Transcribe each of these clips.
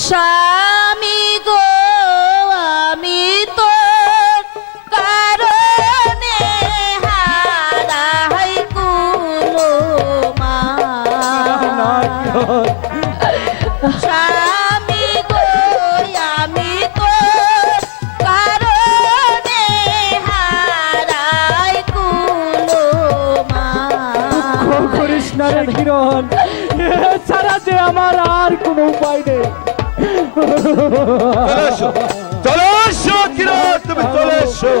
স্বামী গো কারণে হারাই কুলো মা। স্বামী গো আমি তো কৃষ্ণ কিরণ ছাড়া যে আমার আর কোনো উপায় নেই। চলো এসো। তুমি চলে এসো।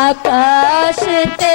আকাশতে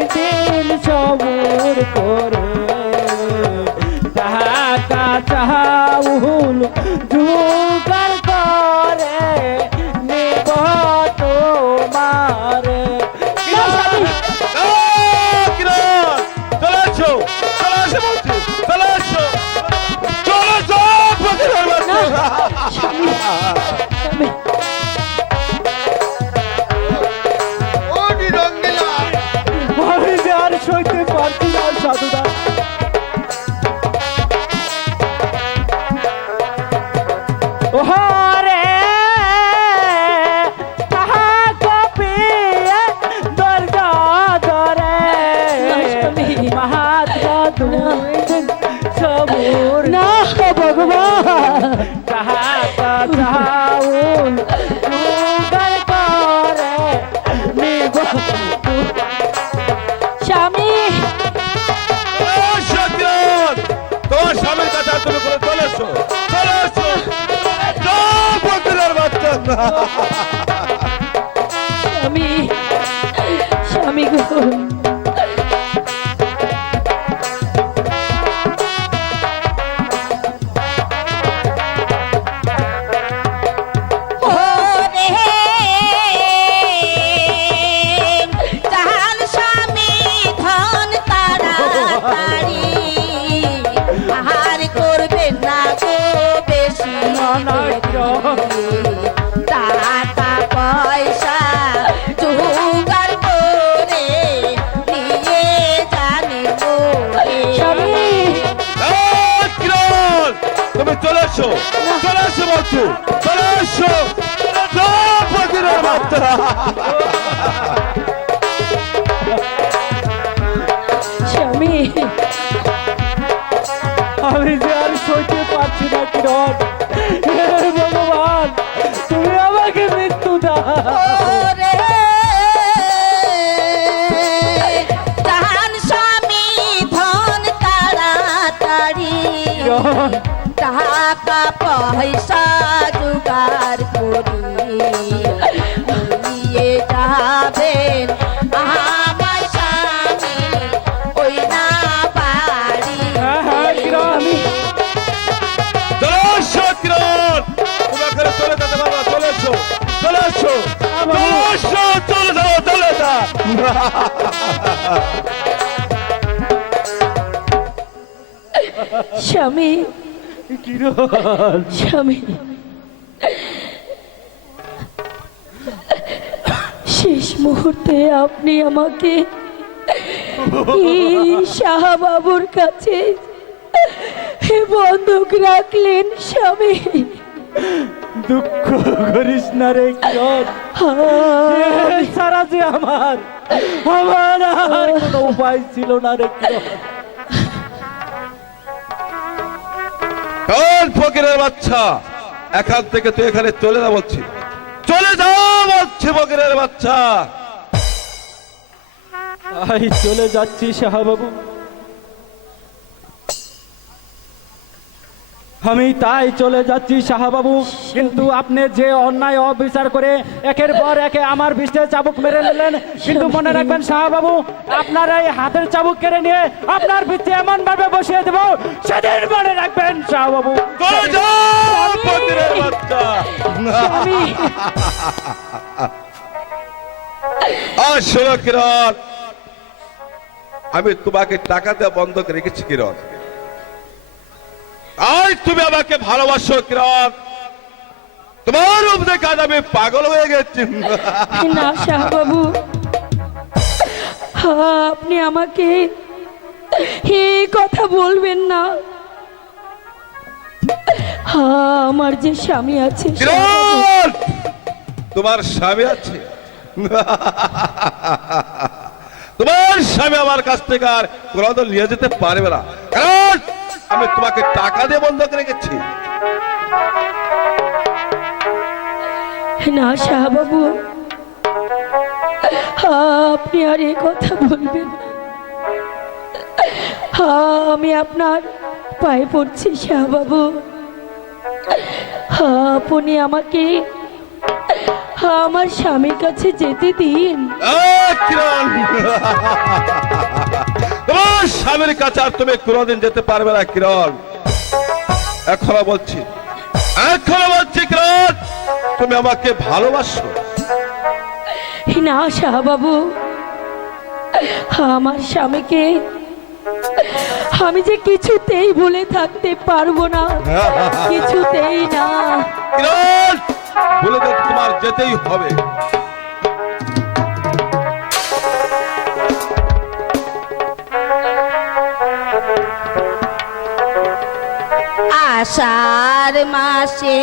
আমার স্বামীর কাছে তুমি করে চলে এসো। চলে এসো। বাচ্চা স্বামী স্বামী আসো চলে আসো বন্ধু চলে আসো। আমি যে আর সইতে পারছি না কিরণ। ভগবান তুমি আমাকে মৃত্যু Oh. পয়সা জোগাড় করি নিয়ে যাবেন। আমার স্বামী ওই না বাড়ি। হ্যাঁ হ্যাঁ কিরণ চলে এসো কিরণ তুমি এখানে চলে যেতে পারবে না, চলে এসো চলে এসো। চলে এসো চলে যাও চলে যা। স্বামী কিরণ? স্বামী। শেষ মুহূর্তে আপনি আমাকে শাহবাবুর কাছে বন্ধক রাখলেন স্বামী। দুঃখ করিস না রে সারা যে আমার আমার আর কোনো উপায় ছিল না রে কিরণ। ফকিরের বাচ্চা, এখান থেকে তুই এখানে চলে যা বলছি। চলে বলছি ফকিরের বাচ্চা। আই, চলে যাচ্ছি শাহবাবু। আমি তাই চলে যাচ্ছি শাহবাবু, কিন্তু আপনি যে অন্যায় অবিচার করে একের পর একে আমার বৃষ্টির চাবুক মেরে নিলেন, কিন্তু মনে রাখবেন শাহবাবু, আপনার এই হাতের চাবুক কেড়ে নিয়ে আপনার বৃষ্টি এমন ভাবে বসিয়ে দেব, সেদিন মনে শাহবাবু কিরণ। আমি তোমাকে টাকা দেওয়া বন্ধ করে রেখেছি কিরণ। আজ তুমি আমাকে ভালোবাসো কিরণ। তোমার রূপ দেখে আজ আমি পাগল হয়ে গেছি। না শাহবাবু। আপনি আমাকে এই কথা বলবেন না। হ্যাঁ আমার যে স্বামী আছে তোমার স্বামী আছে? তোমার স্বামী আমার কাছ থেকে আর কোনোদিন নিয়ে যেতে পারবে না। কারণ আমি তোমাকে টাকা দিয়ে বন্ধ করে রেখেছি। না শাহবাবু আপনি আর এ কথা বলবেন আমি আপনার পায়ে পড়ছি শাহবাবু। আপনি আমাকে আমার স্বামীর কাছে যেতে দিন। তোমার স্বামীর কাছে আর তুমি কোনোদিন যেতে পারবে না কিরণ। এখনও বলছি এখনও বলছি কিরণ তুমি আমাকে ভালোবাসো। না শাহবাবু আমার স্বামীকে আমি যে কিছুতেই ভুলে থাকতে পারব না। কিছুতেই না। বলে তো তোমার যেতেই হবে। আষাঢ় মাসে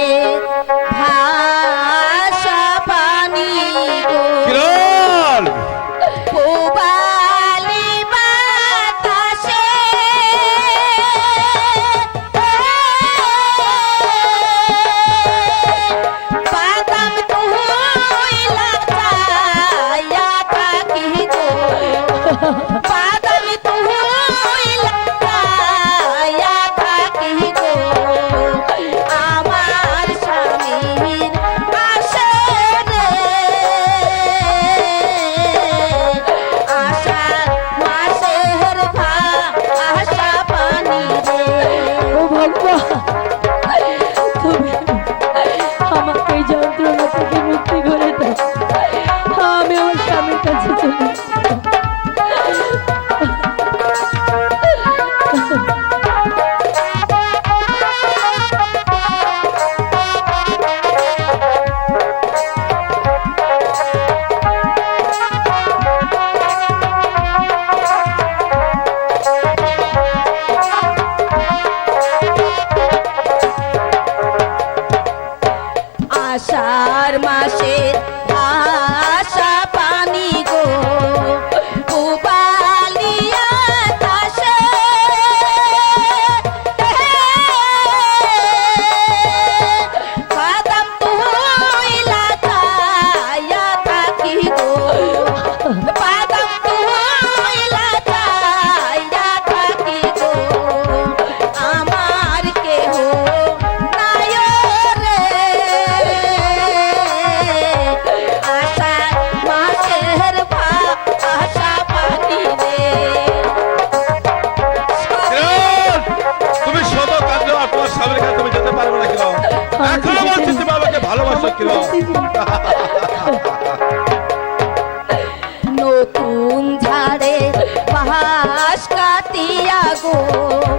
কাটিয়া গো।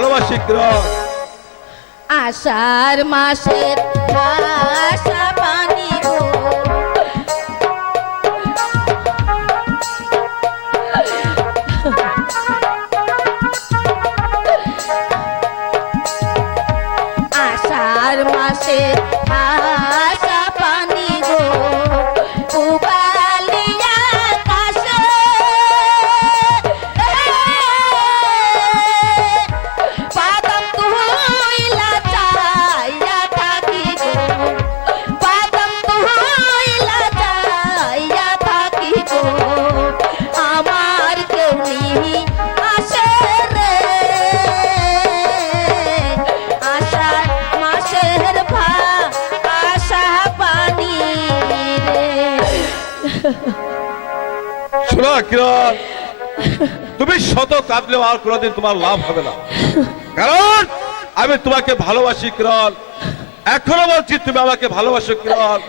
ভালোবাসি গ্রহ আষাঢ় মাসের আষাঢ় শোনা, কিরণ, তুমি শত কাঁদলেও আর কোনদিন তোমার লাভ হবে না। কারণ আমি তোমাকে ভালোবাসি, কিরণ। এখনও বলছি তুমি আমাকে ভালোবাসো, কিরণ।